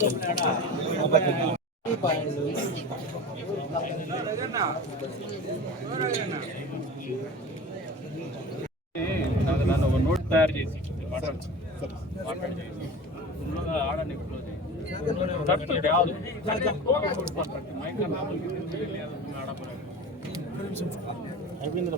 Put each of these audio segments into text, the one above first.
ఒక నోట్ తయారు చేసి మాట్లాడు మాట్లాడి కాదు అయిపోయింది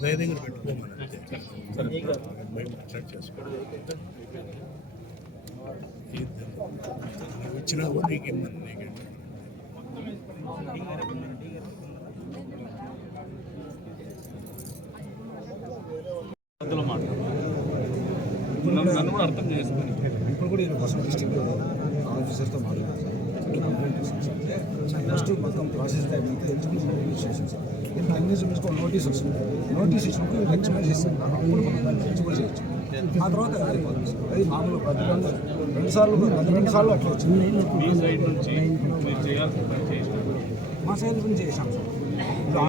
ధైర్యంగా పెట్టుకోమని మాట్లాడి చేసుకో. వచ్చినా కూడా నీకు ఇమ్మని అందులో మాట్లాడు నన్ను కూడా అర్థం చేసుకుని ఇప్పుడు కూడా ఈయన కోసం డిస్ట్రిక్ట్ ఆఫీసర్తో మాట్లాడారు ఫస్ట్ మొత్తం ప్రాసెస్ అయిపోయింది ఎలిజిబిలిటీ నోటిఫికేషన్ సార్ ఇప్పుడు అన్ని నోటీస్ వస్తుంది. నోటీస్ ఇచ్చినప్పుడు ఎక్స్ప్లెయిన్ చేస్తాం అప్పుడు మనం దాన్ని ఎలిజిబుల్ చేయొచ్చు. ఆ తర్వాత అది మామూలు ప్రతి రెండు రెండు సార్లు రెండు సార్లు అట్లా వచ్చింది. మీ సైడ్ నుంచి చేశాం సార్.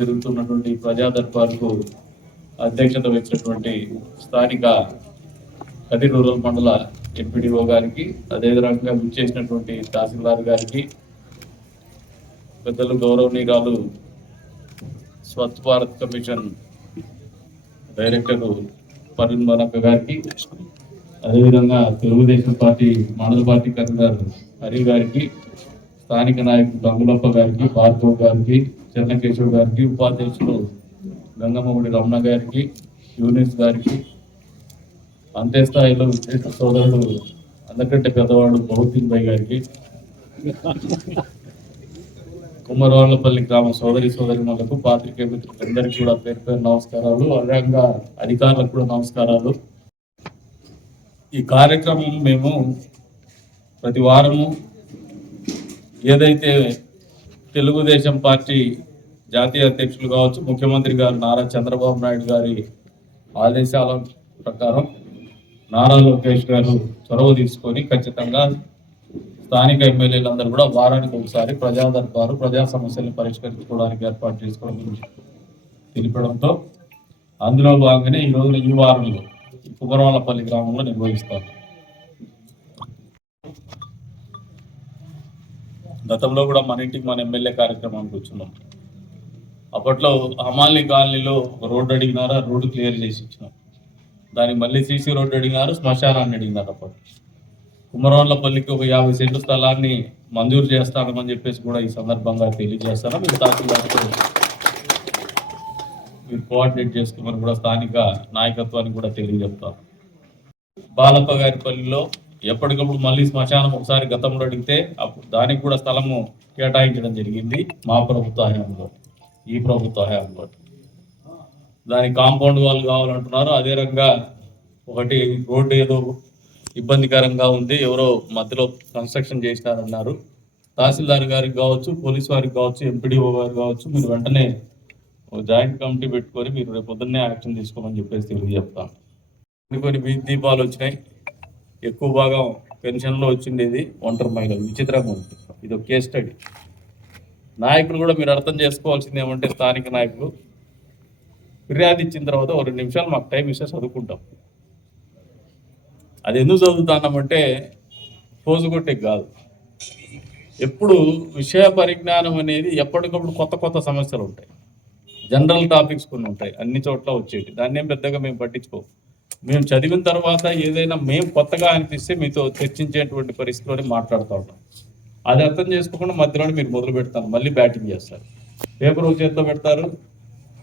జరుగుతున్నటువంటి ప్రజా దర్బార్కు అధ్యక్షత వహించినటువంటి స్థానిక కది రూరల్ మండల ఎంపీడీఓ గారికి అదేవిధంగా విచ్చేసినటువంటి తహసీల్దార్ గారికి పెద్దలు గౌరవనీయురాలు స్వచ్ఛ భారత్ కమిషన్ డైరెక్టర్ పరుణ్ మనక్క గారికి అదేవిధంగా తెలుగుదేశం పార్టీ మండల పార్టీ కన్వీనర్ హరి గారికి స్థానిక నాయకుడు గంగులప్ప గారికి భార్గవ్ గారికి చెన్నకేశవ్ గారికి ఉపాధ్యక్షులు గంగమ్మగుడి రమణ గారికి యూనిస్ గారికి అంతే స్థాయిలో విశేష సోదరుడు అందకంటే పెద్దవాడు బహుద్దీన్ భాయ్ గారికి కుమ్మరవాళ్ళపల్లి గ్రామ సోదరి సోదరిమణులకు పాత్రికేయ మిత్రులందరికీ కూడా పేరు పేరు నమస్కారాలు. అదేవిధంగా అధికారులకు కూడా నమస్కారాలు. ఈ కార్యక్రమం మేము ప్రతి వారము ఏదైతే తెలుగుదేశం పార్టీ జాతీయ అధ్యక్షులు కావచ్చు ముఖ్యమంత్రి గారు నారా చంద్రబాబు నాయుడు గారి ఆదేశాల ప్రకారం నారా లోకేష్ గారు చొరవ తీసుకొని ఖచ్చితంగా స్థానిక ఎమ్మెల్యేలందరూ కూడా వారానికి ఒకసారి ప్రజా దర్బారు ప్రజా సమస్యలను పరిష్కరించుకోవడానికి ఏర్పాటు చేసుకోవడం తెలిపడంతో అందులో భాగంగానే ఈ రోజున ఈ వారంలో కుమరవాళ్ళపల్లి గ్రామంలో నిర్వహిస్తారు. గతంలో కూడా మన ఇంటికి మన ఎమ్మెల్యే కార్యక్రమానికి వచ్చినాం. అప్పట్లో హమాలి కాలనీలో ఒక రోడ్డు అడిగినారా? రోడ్డు క్లియర్ చేసి ఇచ్చినాం దానికి మళ్ళీ సీసీ రోడ్డు అడిగినారు శ్మశానాన్ని అడిగినారు అప్పుడు కుమరవాళ్ళపల్లికి ఒక యాభై సెంట్ల స్థలాన్ని మంజూరు చేస్తామని చెప్పేసి కూడా ఈ సందర్భంగా తెలియజేస్తాను మీరు తహసీల్దార్తో మీరు కోఆర్డినేట్ చేసుకోమని కూడా స్థానిక నాయకత్వాన్ని కూడా తెలియజెప్తాను బాలప్ప గారి పల్లిలో ఎప్పటికప్పుడు మళ్ళీ శ్మశానం ఒకసారి గతంలో అడిగితే అప్పుడు దానికి కూడా స్థలము కేటాయించడం జరిగింది మా ప్రభుత్వ హయాంలో. ఈ ప్రభుత్వ హయాంలో దానికి కాంపౌండ్ వాళ్ళు కావాలంటున్నారు. అదే రకంగా ఒకటి రోడ్డు ఏదో ఇబ్బందికరంగా ఉంది. ఎవరో మధ్యలో కన్స్ట్రక్షన్ చేసినారన్నారు. తహసీల్దార్ గారికి కావచ్చు పోలీస్ వారికి కావచ్చు ఎంపీడీఓ గారు కావచ్చు మీరు వెంటనే ఒక జాయింట్ కమిటీ పెట్టుకొని మీరు రేపు పొద్దున్నే యాక్షన్ తీసుకోమని చెప్పేసి తెలియజెప్తాను కొన్ని కొన్ని వీధి దీపాలు వచ్చినాయి. ఎక్కువ భాగం పెన్షన్లో వచ్చిండేది ఒంటరి మహిళలు. విచిత్రంగా ఉంది. ఇది ఒక కేస్ స్టడీ. నాయకులు కూడా మీరు అర్థం చేసుకోవాల్సింది ఏమంటే స్థానిక నాయకులు ఫిర్యాదు ఇచ్చిన తర్వాత ఒక రెండు నిమిషాలు మాకు టైం ఇస్తే చదువుకుంటాం. అది ఎందుకు చదువుతున్నామంటే పోజు కొట్టే కాదు. ఎప్పుడు విషయ పరిజ్ఞానం అనేది ఎప్పటికప్పుడు కొత్త కొత్త సమస్యలు ఉంటాయి. జనరల్ టాపిక్స్ కొన్ని ఉంటాయి. అన్ని చోట్ల వచ్చేవి దాన్ని ఏం పెద్దగా మేము పట్టించుకో. మేము చదివిన తర్వాత ఏదైనా మేము కొత్తగా అనిపిస్తే మీతో చర్చించేటువంటి పరిస్థితిలోనే మాట్లాడుతూ ఉంటాం. అది అర్థం చేసుకోకుండా మధ్యలోనే మీరు మొదలు పెడతారు. మళ్ళీ బ్యాటింగ్ చేస్తారు. పేపర్ ఒక చేత్తో పెడతారు.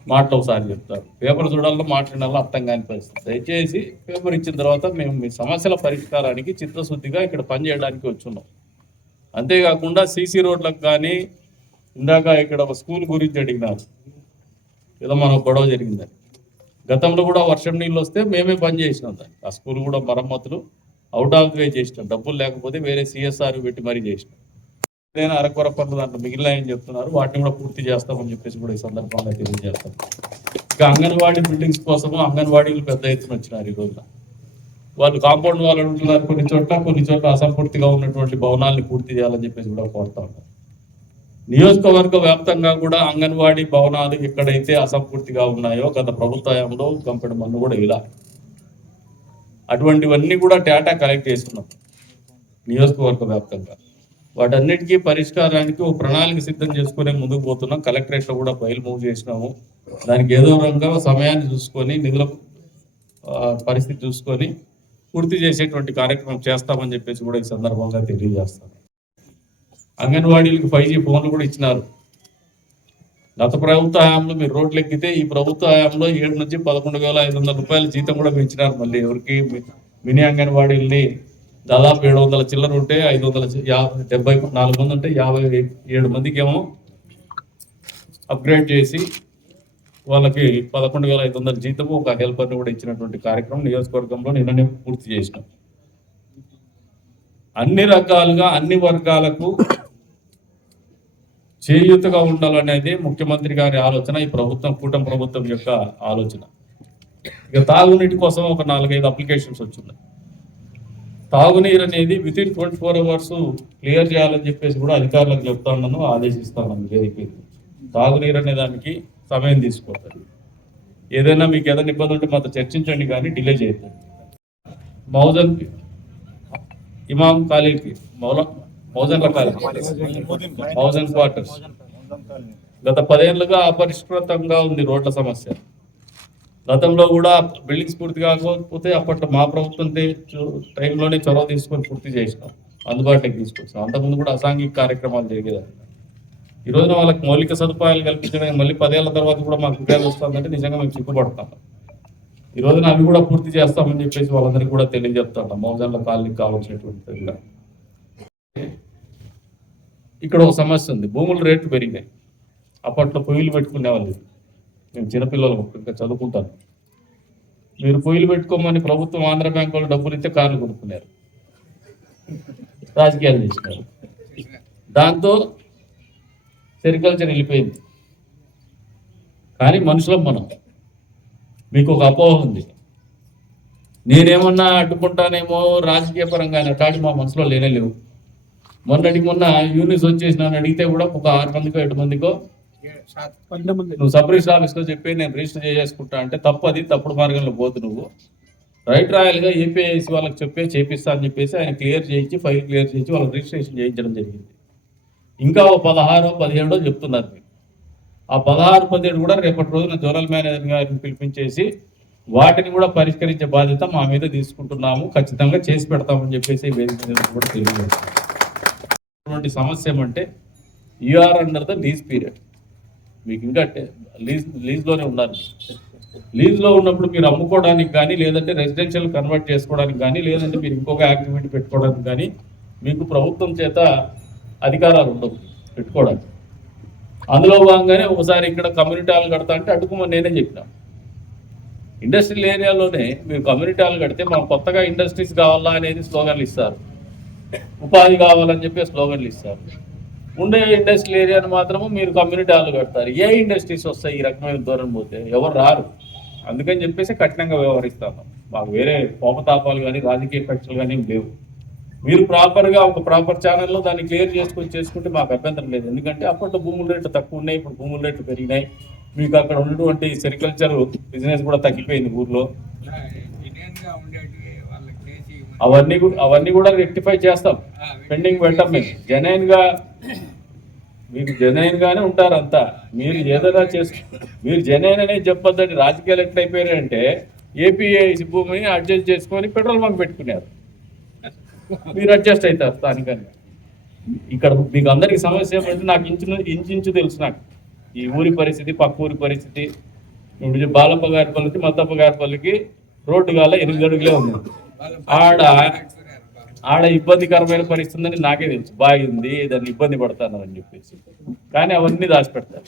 మాటలు ఒకసారి చెప్తారు. పేపర్ చూడాలో మాట్లాడాలో అర్థం కాని పరిస్థితి. దయచేసి పేపర్ ఇచ్చిన తర్వాత మేము మీ సమస్యల పరిష్కారానికి చిత్తశుద్ధిగా ఇక్కడ పనిచేయడానికి వచ్చున్నాం. అంతేకాకుండా సీసీ రోడ్లకు కానీ ఇందాక ఇక్కడ ఒక స్కూల్ గురించి అడిగినారు. ఏదో మనకు గొడవ జరిగిందని. గతంలో కూడా వర్షం నీళ్ళు వస్తే మేమే పని చేసినాం దాన్ని. ఆ స్కూల్ కూడా మరమ్మతులు. అవుట్ ఆఫ్ వే చేసినాం. డబ్బులు లేకపోతే వేరే సిఎస్ఆర్ పెట్టి మరీ చేసినాం. ఏదైనా అరకొర పనులు దాంట్లో మిగిలినాయని చెప్తున్నారు. వాటిని కూడా పూర్తి చేస్తామని చెప్పేసి కూడా ఈ సందర్భంగా తెలియజేస్తాం. ఇంకా అంగన్వాడీ బిల్డింగ్స్ కోసము అంగన్వాడీలు పెద్ద ఎత్తున వచ్చినారు ఈ రోజున. వాళ్ళు కాంపౌండ్ వాళ్ళు ఉంటున్నారు కొన్ని చోట్ల కొన్ని చోట్ల అసంపూర్తిగా ఉన్నటువంటి భవనాల్ని పూర్తి చేయాలని చెప్పేసి కూడా కోరుతా ఉన్నారు. నియోజకవర్గ వ్యాప్తంగా కూడా అంగన్వాడీ భవనాలు ఎక్కడైతే అసంపూర్తిగా ఉన్నాయో గత ప్రభుత్వంలో కంపెనీ మన్ను కూడా ఇలా. అటువంటివన్నీ కూడా డేటా కలెక్ట్ చేసుకున్నాం. నియోజకవర్గ వ్యాప్తంగా. వాటన్నిటికీ పరిష్కారానికి ఒక ప్రణాళిక సిద్ధం చేసుకునే ముందుకు పోతున్నాం. కలెక్టరేట్లో కూడా బయలు మూవ్ చేసినాము. దానికి ఏదో రంగా సమయాన్ని చూసుకొని నిధుల పరిస్థితి చూసుకొని పూర్తి చేసేటువంటి కార్యక్రమం చేస్తామని చెప్పేసి కూడా ఈ సందర్భంగా తెలియజేస్తాను. అంగన్వాడీలకు ఫైవ్ జీ ఫోన్లు కూడా ఇచ్చినారు. గత ప్రభుత్వ హయాంలో మీరు రోడ్లు ఎక్కితే ఈ ప్రభుత్వ హయాంలో ఏడు నుంచి పదకొండు వేల ఐదు వందల రూపాయల జీతం కూడా పెంచినారు మళ్ళీ ఎవరికి? మినీ అంగన్వాడీల్ని దాదాపు ఏడు వందల చిల్లర ఉంటే ఐదు వందల యాభై డెబ్బై నాలుగు మంది ఉంటే యాభై ఏడు మందికి ఏమో అప్గ్రేడ్ చేసి వాళ్ళకి పదకొండు వేల ఐదు వందల జీతము ఒక హెల్పర్ని కూడా ఇచ్చినటువంటి కార్యక్రమం నియోజకవర్గంలో నిన్ననే పూర్తి చేసినాం. అన్ని రకాలుగా అన్ని వర్గాలకు చేయూతగా ఉండాలనేది ముఖ్యమంత్రి గారి ఆలోచన ఈ ప్రభుత్వం కూటమి ప్రభుత్వం యొక్క ఆలోచన. ఇక తాగునీటి కోసం ఒక నాలుగైదు అప్లికేషన్స్ వచ్చింది. తాగునీరు అనేది within twenty four hours clear చేయాలని చెప్పేసి కూడా అధికారులకు చెప్తాను ఆదేశిస్తానని ఆదేశిస్తాను తాగునీరు అనే దానికి సమయం తీసుకుంటుంది. ఏదైనా మీకు ఏదైనా ఇబ్బంది ఉంటే మాతో చర్చించండి కానీ డిలే చేయొద్దండి మౌజన్ ఇమాం ఖాళీకి మౌల మౌజన్ల ఖాళీ మౌజన్ క్వార్టర్స్. గత పదేళ్ళుగా అపరిష్కృతంగా ఉంది రోడ్ల సమస్య. గతంలో కూడా బిల్డింగ్స్ పూర్తి కాకపోతే అప్పట్లో మా ప్రభుత్వం టైంలోనే చొరవ తీసుకొని పూర్తి చేసినాం. అందుబాటులోకి తీసుకొచ్చాం అంతకుముందు కూడా అసాంఘిక కార్యక్రమాలు జరిగేదాన్ని. ఈ రోజున వాళ్ళకి మౌలిక సదుపాయాలు కల్పించడానికి మళ్ళీ పదేళ్ళ తర్వాత కూడా మాకు ఫిర్యాదు వస్తుందంటే నిజంగా మేము చిక్కుపడతాం ఈ రోజున అవి కూడా పూర్తి చేస్తామని చెప్పేసి వాళ్ళందరికీ కూడా తెలియజెప్తాం మౌజన్ల కాలనీకి కావాల్సినటువంటి కూడా ఇక్కడ ఒక సమస్య ఉంది. భూముల రేట్లు పెరిగినాయి. అప్పట్లో పొయ్యిలు పెట్టుకునే వాళ్ళు నేను చిన్నపిల్లలు ఇంకా చదువుకుంటాను. మీరు పొయ్యిలు పెట్టుకోమని ప్రభుత్వం ఆంధ్ర బ్యాంక్ వాళ్ళు డబ్బులు ఇస్తే కార్లు కొనుక్కున్నారు. రాజకీయాలు చేసినారు దాంతో సెరికల్చర్ వెళ్ళిపోయింది కానీ మనుషులం మనం. మీకు ఒక అపోహ ఉంది. నేనేమన్నా అడ్డుకుంటానేమో రాజకీయ పరంగా అటాడి మా మనసులో లేనే లేవు. మొన్నటికి మొన్న యూనిస్ వచ్చేసి నన్ను అడిగితే కూడా ఒక ఆరు మందికో ఎటు మందికో నువ్వు సబ్ రిజిస్టర్ ఆఫీస్లో చెప్పి నేను రిజిస్టర్ చేసుకుంటా అంటే తప్పు అది తప్పుడు మార్గంలో పోతు నువ్వు. రైట్ రాయల్గా ఏపీఐసి వాళ్ళకి చెప్పే చేపిస్తా అని చెప్పేసి ఆయన క్లియర్ చేయించి ఫైల్ క్లియర్ చేయించి వాళ్ళకి రిజిస్ట్రేషన్ చేయించడం జరిగింది. ఇంకా ఓ పదహారో పదిహేడో చెప్తున్నారు మీరు. ఆ పదహారు పదిహేడు కూడా రేపటి రోజున జోనల్ మేనేజర్ గారిని పిలిపించేసి వాటిని కూడా పరిష్కరించే బాధ్యత మా మీద తీసుకుంటున్నాము. ఖచ్చితంగా చేసి పెడతామని చెప్పేసి కూడా తెలియజేస్తాం అటువంటి సమస్య ఏమంటే you are under the lease period మీకు ఇంకా లీజ్ లీజ్లోనే ఉన్నారు లీజ్లో ఉన్నప్పుడు మీరు అమ్ముకోవడానికి కానీ లేదంటే రెసిడెన్షియల్ కన్వర్ట్ చేసుకోవడానికి కానీ లేదంటే మీరు ఇంకొక యాక్టివిటీ పెట్టుకోవడానికి కానీ మీకు ప్రభుత్వం చేత అధికారాలు ఉండవు పెట్టుకోవడానికి. అందులో భాగంగానే ఒకసారి ఇక్కడ కమ్యూనిటీ హాల్ కడతా అంటే అడుగుమని నేనే చెప్పినా. ఇండస్ట్రియల్ ఏరియాలోనే మీరు కమ్యూనిటీ హాల్ కడితే మనం కొత్తగా ఇండస్ట్రీస్ కావాలా అనేది స్లోగన్లు ఇస్తారు. ఉపాధి కావాలని చెప్పి స్లోగన్లు ఇస్తారు. ఉండే ఇండస్ట్రియల్ ఏరియాని మాత్రము మీరు కమ్యూనిటీ హాల్ కడతారు ఏ ఇండస్ట్రీస్ వస్తాయి ఈ రకమైన దూరం పోతే? ఎవరు రారు. అందుకని చెప్పేసి కఠినంగా వ్యవహరిస్తాను మాకు వేరే కోపతాపాలు కానీ రాజకీయ కక్షలు కానీ లేవు. మీరు ప్రాపర్గా ఒక ప్రాపర్ ఛానల్లో దాన్ని క్లియర్ చేసుకొని చేసుకుంటే మాకు అభ్యంతరం లేదు. ఎందుకంటే అప్పట్లో భూముల రేట్లు తక్కువ ఉన్నాయి ఇప్పుడు భూముల రేట్లు పెరిగినాయి. మీకు అక్కడ ఉన్నటువంటి సెరికల్చర్ బిజినెస్ కూడా తగ్గిపోయింది ఊర్లో. అవన్నీ అవన్నీ కూడా రెక్టిఫై చేస్తాం. పెండింగ్ పెట్టాం మేము జెన్యున్గా మీకు జెన్యున్ గానే ఉంటారు అంతా. మీరు ఏదైనా చేసు మీరు జనైన్ అనేది చెప్పొద్దని రాజకీయాలు ఎట్లయిపోయారంటే ఏపీఐసి భూమిని అడ్జస్ట్ చేసుకొని పెట్రోల్ బంక్ పెట్టుకున్నారు. మీరు అడ్జస్ట్ అవుతారు స్థానికంగా. ఇక్కడ మీకు అందరికి సమస్య ఏమంటే నాకు ఇంచు ఇంచు తెలుసు నాకు. ఈ ఊరి పరిస్థితి పక్క ఊరి పరిస్థితి. ఇప్పుడు బాలప్ప గారిపల్లి మద్దప్ప గారి పల్లికి రోడ్డు గాల ఎనిమిది అడుగులే ఉంది. ఆడ ఆడ ఇబ్బందికరమైన పరిస్థితి ఉందని నాకే తెలుసు. బాగుంది దాన్ని ఇబ్బంది పడతాను అని చెప్పేసి. కానీ అవన్నీ దాచిపెడతారు.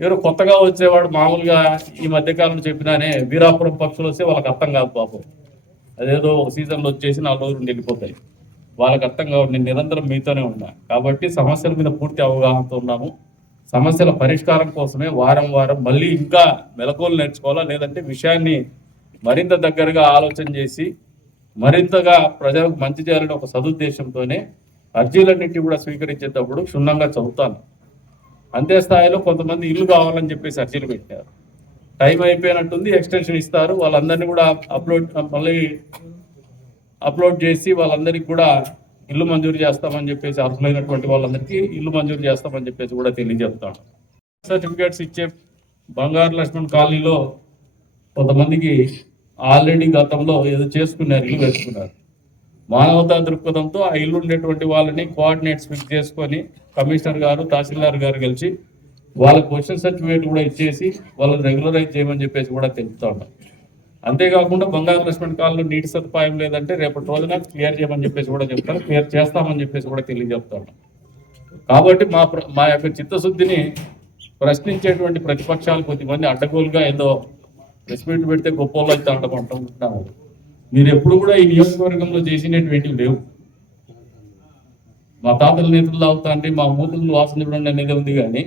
ఎవరు కొత్తగా వచ్చేవాడు మామూలుగా ఈ మధ్యకాలంలో చెప్పినానే వీరాపురం పక్షులు వస్తే వాళ్ళకి అర్థం కాదు పాపం. అదేదో ఒక సీజన్లో వచ్చేసి నాలుగు రోజులు వెళ్ళిపోతాయి. వాళ్ళకి అర్థం కావడం నేను నిరంతరం మీతోనే ఉన్నా. కాబట్టి సమస్యల మీద పూర్తి అవగాహనతో ఉన్నాము. సమస్యల పరిష్కారం కోసమే వారం వారం మళ్ళీ ఇంకా మెలకువలు నేర్చుకోవాలా లేదంటే విషయాన్ని మరింత దగ్గరగా ఆలోచన చేసి మరింతగా ప్రజలకు మంచి చేయాలని ఒక సదుద్దేశంతోనే అర్జీలన్నింటినీ కూడా స్వీకరించేటప్పుడు క్షుణ్ణంగా చదువుతాను. అంతే స్థాయిలో కొంతమంది ఇల్లు కావాలని చెప్పేసి అర్జీలు పెట్టారు. టైం అయిపోయినట్టుంది ఎక్స్టెన్షన్ ఇస్తారు. వాళ్ళందరినీ కూడా అప్లోడ్ మళ్ళీ అప్లోడ్ చేసి వాళ్ళందరికీ కూడా ఇల్లు మంజూరు చేస్తామని చెప్పేసి అర్హులైనటువంటి వాళ్ళందరికీ ఇల్లు మంజూరు చేస్తామని చెప్పేసి కూడా తెలియజెప్తాను. సర్టిఫికేట్స్ ఇచ్చే బంగారు లక్ష్మణ్ కాలనీలో కొంతమందికి ఆల్రెడీ గతంలో ఏదో చేసుకున్నారు ఇల్లు పెట్టుకున్నారు మానవతా దృక్పథంతో ఆ ఇల్లు ఉండేటువంటి వాళ్ళని కోఆర్డినేట్స్ ఫిక్స్ చేసుకొని కమిషనర్ గారు తహసీల్దార్ గారు కలిసి వాళ్ళ క్వశ్చన్ సర్టిఫికేట్ కూడా ఇచ్చేసి వాళ్ళని రెగ్యులరైజ్ చేయమని చెప్పేసి కూడా తెలుపుతా ఉన్నాం. అంతేకాకుండా బంగారు లక్ష్మణ్ కాలంలో నీటి సదుపాయం లేదంటే రేపటి రోజున క్లియర్ చేయమని చెప్పేసి కూడా చెప్తారు క్లియర్ చేస్తామని చెప్పేసి కూడా తెలియజెప్తాను కాబట్టి మా ప్ర- మా యొక్క చిత్తశుద్ధిని ప్రశ్నించేటువంటి ప్రతిపక్షాలు కొద్దిమంది అడ్డగోలుగా ఏదో ప్రెస్ మీట్ పెడితే గొప్ప వాళ్ళు అయితే అంటుకుంటున్నాము మీరు ఎప్పుడు కూడా ఈ నియోజకవర్గంలో చేసినటువంటివి లేవు మా తాతల నేతలు అవుతా మా మూతులు వాసన చూడండి అనేది ఉంది కానీ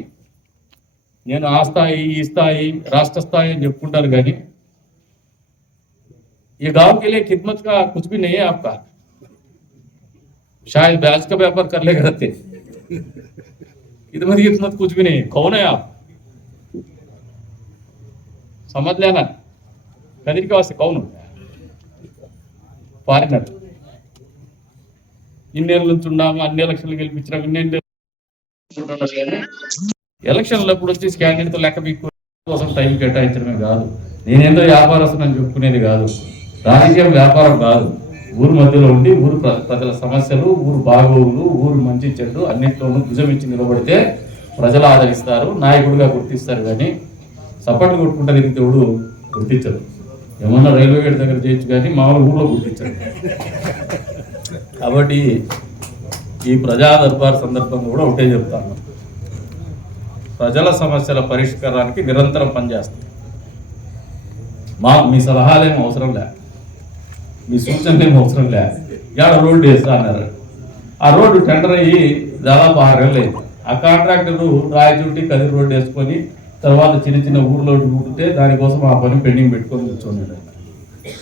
నేను ఆ స్థాయి ఈ స్థాయి రాష్ట్ర స్థాయి అని చెప్పుకుంటారు కానీ ये गांव के लिए खिदमत का कुछ भी नहीं है आपका शायद ब्याज का व्यापार कर ले करते खिदमत खिदमत कुछ भी नहीं है कौन है आप समझ लेना कदर के वास्ते कौन ఫారినర్ ఇన్నేళ్ళ నుంచి ఉన్నాము అన్ని ఎలక్షన్లు గెలిపించినాం ఇన్నేళ్ళు ఎలక్షన్లు అప్పుడు వచ్చి క్యాండిడేట్ లెక్క మీకు కోసం టైం కేటాయించడమే కాదు నేనేందో వ్యాపారస్తుని అని చెప్పుకునేది కాదు రాజకీయం వ్యాపారం కాదు ఊరు మధ్యలో ఉండి ఊరు ప్ర- ప్రజల సమస్యలు ఊరు బాగోగులు ఊరు మంచి చెడ్డు అన్నింటిలోనూ భుజం ఇచ్చి నిలబడితే ప్రజలు ఆదరిస్తారు నాయకుడిగా గుర్తిస్తారు కానీ చప్పట్లు కొట్టుకుంటే తిరిగితే గుర్తించదు గుర్తించరు. ఏమన్నా రైల్వే గేట్ దగ్గర చేయొచ్చు కానీ మామూలు ఊళ్ళో గుర్తించరు. కాబట్టి ఈ ప్రజా దర్బార్ సందర్భంగా కూడా ఒకటే చెప్తాను. ప్రజల సమస్యల పరిష్కారానికి నిరంతరం పనిచేస్తాం. మా మీ సలహాలేమో అవసరం లే. మీ సూచనలేమో అవసరం లే. ఇవాళ రోడ్డు వేస్తా అన్నారు. ఆ రోడ్డు టెండర్ అయ్యి దాదాపు ఆరు నెలలు అయింది. ఆ కాంట్రాక్టర్ రాయచూటి కదిరి రోడ్డు వేసుకొని తర్వాత చిన్న చిన్న ఊర్లో ఊడితే దానికోసం ఆ పని పెండింగ్ పెట్టుకొని కూర్చొని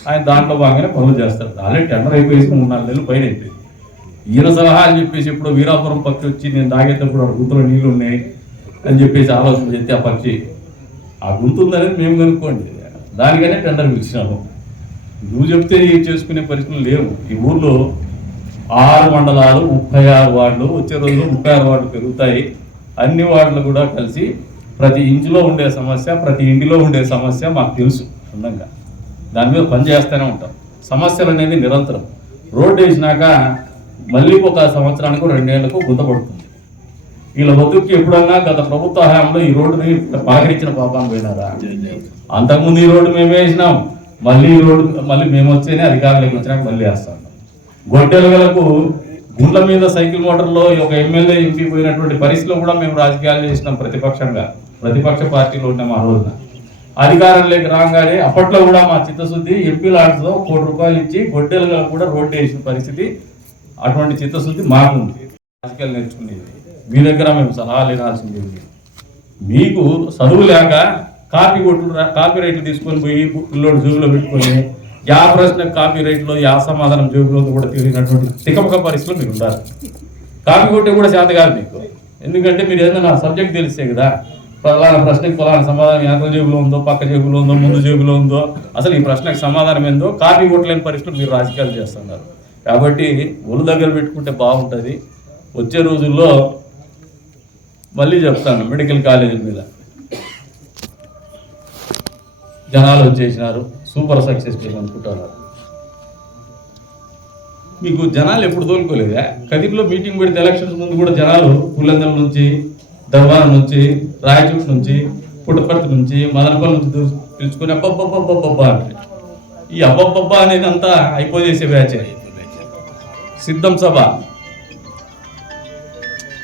ఆయన దాంట్లో బాగానే పనులు చేస్తారు. ఆల్రెడీ టెండర్ అయిపోయేసి మూడు నాలుగు నెలలు పైన అయిపోయింది. ఈయన సలహా అని చెప్పేసి ఇప్పుడు వీరాపురం పక్షి వచ్చి నేను తాగేటప్పుడు ఆ గుంతలో నీళ్ళు ఉన్నాయి అని చెప్పేసి ఆలోచన చేస్తే ఆ పక్షి ఆ గుంత ఉందనేది మేము కనుక్కోండి. దానికనే టెండర్ పిలిచినాము. నువ్వు చెప్తే ఏం చేసుకునే పరిస్థితులు లేవు. ఈ ఊర్లో ఆరు మండలాలు ముప్పై ఆరు వార్డులు వచ్చే రోజుల్లో ముప్పై ఆరు వార్డులు పెరుగుతాయి. అన్ని వార్డులు కూడా కలిసి ప్రతి ఇంచులో ఉండే సమస్య ప్రతి ఇంటిలో ఉండే సమస్య మాకు తెలుసు క్షుణ్ణంగా దాని మీద పని చేస్తూనే ఉంటాం. సమస్యలు అనేది నిరంతరం. రోడ్డు వేసినాక మళ్ళీ ఒక సంవత్సరానికి రెండేళ్ళకు గుంతపడుతుంది వీళ్ళ బతుక్కి ఎప్పుడన్నా గత ప్రభుత్వ హయాంలో ఈ రోడ్డుని పాకరించిన పాపాన్ని పోయినారా? అంతకుముందు ఈ రోడ్డు మేమే వేసినాం. మళ్ళీ ఈ రోడ్డు మళ్ళీ మేము వచ్చేనే అధికారులకు వచ్చినాక మళ్ళీ వేస్తాం. గొడ్డెలగలకు గుండ్ల మీద సైకిల్ మోటార్లో ఒక ఎమ్మెల్యే ఎంపీ పోయినటువంటి పరిస్థితిలో కూడా మేము రాజకీయాలు చేసినాం ప్రతిపక్షంగా. ప్రతిపక్ష పార్టీలో ఉన్నాం ఆ రోజున. అధికారంలోకి రాగానే అప్పట్లో కూడా మా చిత్తశుద్ధి ఎంపీ లాడ్స్లో కోటి రూపాయలు ఇచ్చి గొడ్డెలుగా కూడా రోడ్డు వేసిన పరిస్థితి అటువంటి చిత్తశుద్ధి మాకు ఉంది రాజకీయాలు నేర్చుకునేది. మీ దగ్గర మేము సలహాలు వినాల్సింది మీకు చదువు లేక కాపీ కొట్టు కాపీ రైట్లు తీసుకొని పోయి పిల్లోడు జేబులో పెట్టుకొని యా ప్రశ్న కాపీ రైట్లో యా సమాధానం జేబులో కూడా తిరిగినటువంటి తికమక పరిస్థితులు మీరు ఉండాలి. కాపీ కొట్టే కూడా చేత కాదు మీకు. ఎందుకంటే మీరు ఏదైనా సబ్జెక్ట్ తెలిస్తే కదా పలానా ప్రశ్నకి పలానా సమాధానం వెనక జేబులో ఉందో పక్క జేబులో ఉందో ముందు జేబులో ఉందో అసలు ఈ ప్రశ్నకి సమాధానం ఏందో కాపీ కొట్టలేని పరిస్థితులు మీరు రాజకీయాలు చేస్తున్నారు. కాబట్టి ఒళ్ళు దగ్గర పెట్టుకుంటే బాగుంటుంది. వచ్చే రోజుల్లో మళ్ళీ చెప్తాను మెడికల్ కాలేజీల మీద. జనాలు వచ్చేసినారు సూపర్ సక్సెస్ అనుకుంటున్నారు. మీకు జనాలు ఎప్పుడు తోలుకోలేదా? కదిరిలో మీటింగ్ పెడితే ఎలక్షన్స్ ముందు కూడా జనాలు పుల్లందల నుంచి దర్బార్ నుంచి రాయచూట్ నుంచి పుట్టపర్తి నుంచి మదనపల్లి నుంచి దూసి పిలుచుకొని అబ్బబ్బబ్బబ్బబ్బా అంటే. ఈ అబ్బబ్బబ్బా అనేది అంతా అయిపోజేసే బ్యాచ్. సిద్ధం సభ.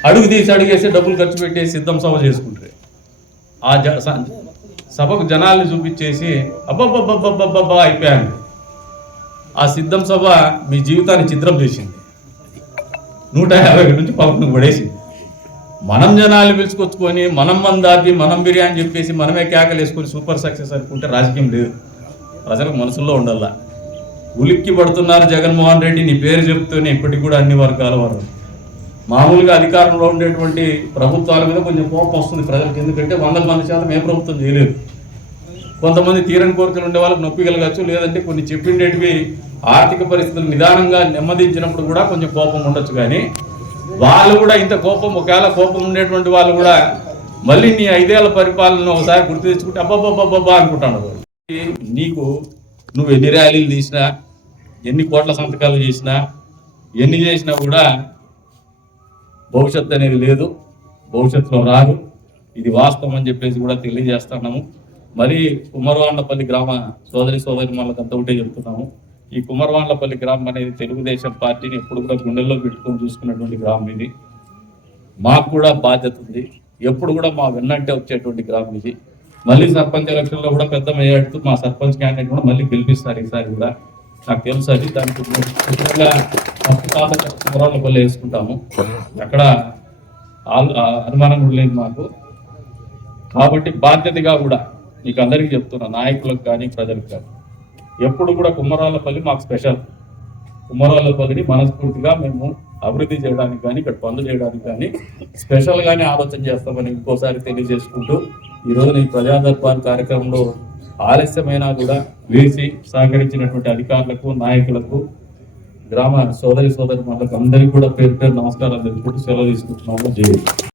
అడుగు తీసి అడిగేసి డబ్బులు ఖర్చు పెట్టే సిద్ధం సభ చేసుకుంటారు. ఆ జ సభకు జనాల్ని చూపించేసి అబ్బబ్బబ్బబ్బబ్బబ్బా అయిపోయాను. ఆ సిద్ధం సభ మీ జీవితాన్ని చిత్రం చేసింది. నూట యాభై నుంచి పదకొండు పడేసింది. మనం జనాలు పిలుచుకొచ్చుకొని మనం మందాది మనం బిర్యానీ చెప్పేసి మనమే కేకలు వేసుకొని సూపర్ సక్సెస్ అనుకుంటే రాజకీయం లేదు. ప్రజలకు మనసులో ఉండాల. ఉలిక్కి పడుతున్నారు జగన్మోహన్ రెడ్డి నీ పేరు చెప్తూనే ఇప్పటికి కూడా అన్ని వర్గాల వారు. మామూలుగా అధికారంలో ఉండేటువంటి ప్రభుత్వాల మీద కొంచెం కోపం వస్తుంది ప్రజలకు ఎందుకంటే వందల మంది శాతం ఏ ప్రభుత్వం చేయలేదు. కొంతమంది తీరని కోరికలు ఉండే వాళ్ళకి నొప్పి కలగచ్చు లేదంటే కొన్ని చెప్పిండేటివి ఆర్థిక పరిస్థితులు నిదానంగా నెమ్మదించినప్పుడు కూడా కొంచెం కోపం ఉండొచ్చు కానీ వాళ్ళు కూడా ఇంత కోపం ఒకవేళ కోపం ఉండేటువంటి వాళ్ళు కూడా మళ్ళీ నీ ఐదేళ్ళ పరిపాలన ఒకసారి గుర్తు తెచ్చుకుంటే అబ్బాబ్బాబ్బా అనుకుంటాను నీకు నువ్వు ఎన్ని ర్యాలీలు తీసినా ఎన్ని కోట్ల సంతకాలు చేసినా ఎన్ని చేసినా కూడా భవిష్యత్తు అనేది లేదు భవిష్యత్తులో రాదు. ఇది వాస్తవం అని చెప్పేసి కూడా తెలియజేస్తున్నాము. మరి కుమరవాండ్లపల్లి గ్రామ సోదరి సోదరి అంతా ఒకటే చెప్తున్నాము. ఈ కుమరవాండ్లపల్లి గ్రామం అనేది తెలుగుదేశం పార్టీని ఎప్పుడు కూడా గుండెల్లో పెట్టుకొని చూసుకున్నటువంటి గ్రామం ఇది. మాకు కూడా బాధ్యత ఉంది. ఎప్పుడు కూడా మా వెన్నంటే వచ్చేటువంటి గ్రామం ఇది. మళ్ళీ సర్పంచ్ ఎలక్షన్లో కూడా పెద్ద మేయాడుతూ మా సర్పంచ్ క్యాండిడేట్ కూడా మళ్ళీ గెలిపిస్తారు ఈసారి కూడా. నాకు తెలుసు అది. దానికి కుమరవాండ్లపల్లి వేసుకుంటాము. అక్కడ ఆ అనుమానం కూడా లేదు మాకు. కాబట్టి బాధ్యతగా కూడా మీకు అందరికీ చెప్తున్నా నాయకులకు కానీ ప్రజలకు కానీ. ఎప్పుడు కూడా కుమ్మరాళ్ళపల్లి మాకు స్పెషల్. కుమ్మరాళ్ళపల్లిని మనస్ఫూర్తిగా మేము అభివృద్ధి చేయడానికి కానీ ఇక్కడ పనులు చేయడానికి కానీ స్పెషల్గానే ఆలోచన చేస్తామని ఇంకోసారి తెలియజేసుకుంటూ ఈరోజు రోజున ఈ కార్యక్రమంలో ఆలస్యమైనా కూడా వేసి సహకరించినటువంటి అధికారులకు నాయకులకు గ్రామ సోదరి సోదరి వాళ్ళకు అందరికీ కూడా పేరు పేరు నమస్కారాలు తెలుపుకుంటూ సెలవు తీసుకుంటున్నాము. జై